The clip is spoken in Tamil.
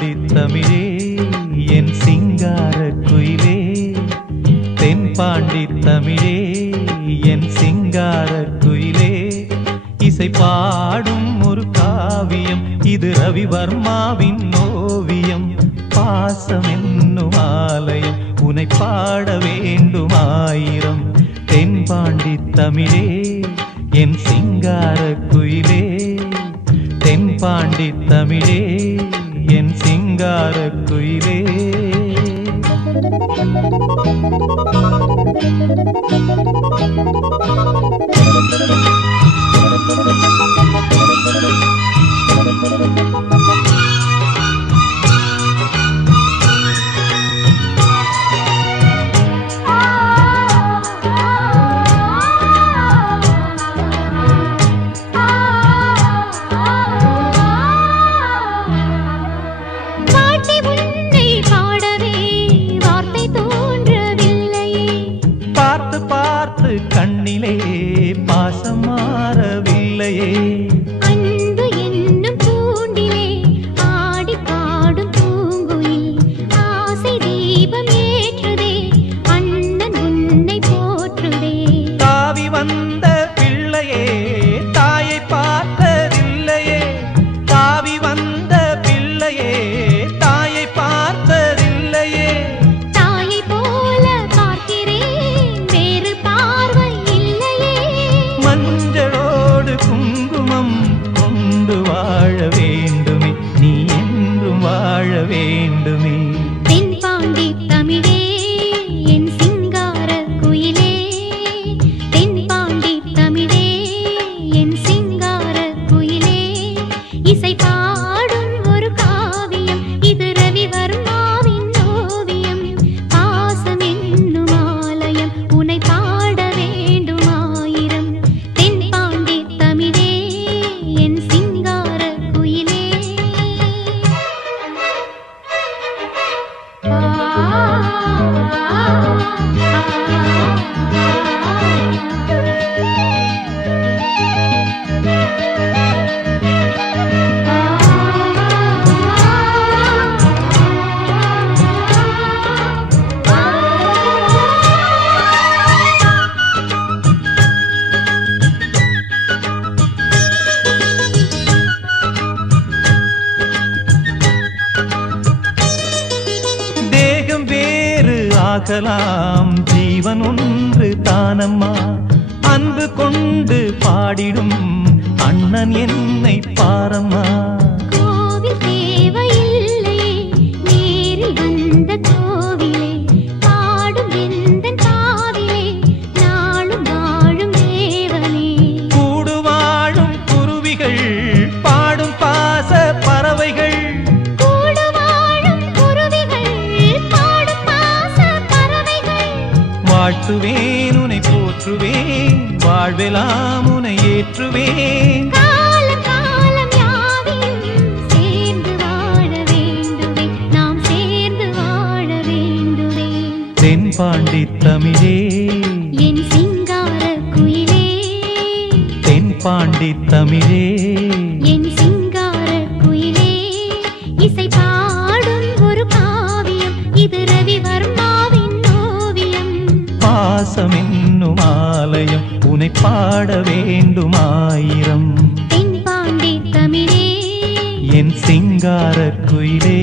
தென்பாண்டி தமிழே என் சிங்கார குயிலே, தென்பாண்டி தமிழே என் சிங்கார குயிலே. இசை பாடும் ஒரு காவியம் இது ரவிவர்மாவின் ஓவியம். பாசம் என்னும் ஆலயம் உனை பாட வேண்டும் ஆயிரம். தென்பாண்டி தமிழே என் சிங்கார குயிலே, தென்பாண்டி தமிழே என் சிங்கார குயிலே. கண்ணிலே பாசம் மாறவில்லையே, அன்பு என்னும் பூண்டிலே ஆடி பாடும் பூங்குயில் ஆசை தீபம் ஏற்றுதே, அண்ணன் உன்னை போற்றுதே. தாவி வந்த பிள்ளையே தாயை பார்த்ததில்லையே, தாவி வந்த பிள்ளையே தாயை பார்த்ததில்லையே. தாயை போல பார்க்கிறேன் வேறு பார்வை இல்லையே, மஞ்சளோடு குங்குமம் கொண்டு வாழ வேண்டுமே, நீ என்றும் வாழ வேண்டுமே. தென்பாண்டி தமிழே என் சிங்கார குயிலே, தென்பாண்டி தமிழே என் சிங்கார குயிலே. இசை பாடும் ஒரு காவியம் இது ரவிவர்மாவின் ஓவியம். பாசம் என்னும் ஆலயம் உனை பாட வேண்டும் ஆயிரம். தென்பாண்டி தமிழே என் சிங்கார குயிலே. தேகம் வேறு ஆகலாம் ஜீவன் ஒன்று தானம்மா, அன்பு கொண்டு பாடிடும் அண்ணன் என்னை பாரம்மா. கோவில் தேவையில்லை நேரில் வந்த கோவிலே, பாடும் எந்தன் காவிலே நாளும் வாழும் தேவனே. கூடு வாழும் குருவிகள் பாடும் பாச பறவைகள், கூடு வாழும் குருவிகள் பாடும் பாச பறவைகள். வாழ்த்துவேன் உனை போற்றுவேன், வாழ்வெல்லாம் உனை ஏற்றுவேன். காலம் காலம் யாவையும் சேர்ந்து வாழ வேண்டுமே, நாம் சேர்ந்து வாழ வேண்டுமே. தென்பாண்டி தமிழே என் சிங்கார குயிலே, தென்பாண்டி தமிழே என் சிங்கார குயிலே. இசை பாடும் ஒரு காவியம் இது ரவிவர்மாவின் ஓவியம். பாசம் என்னும் ஆலயம் உனை பாட வேண்டும் ஆயிரம். தென்பாண்டி தமிழே என் சிங்கார குயிலே.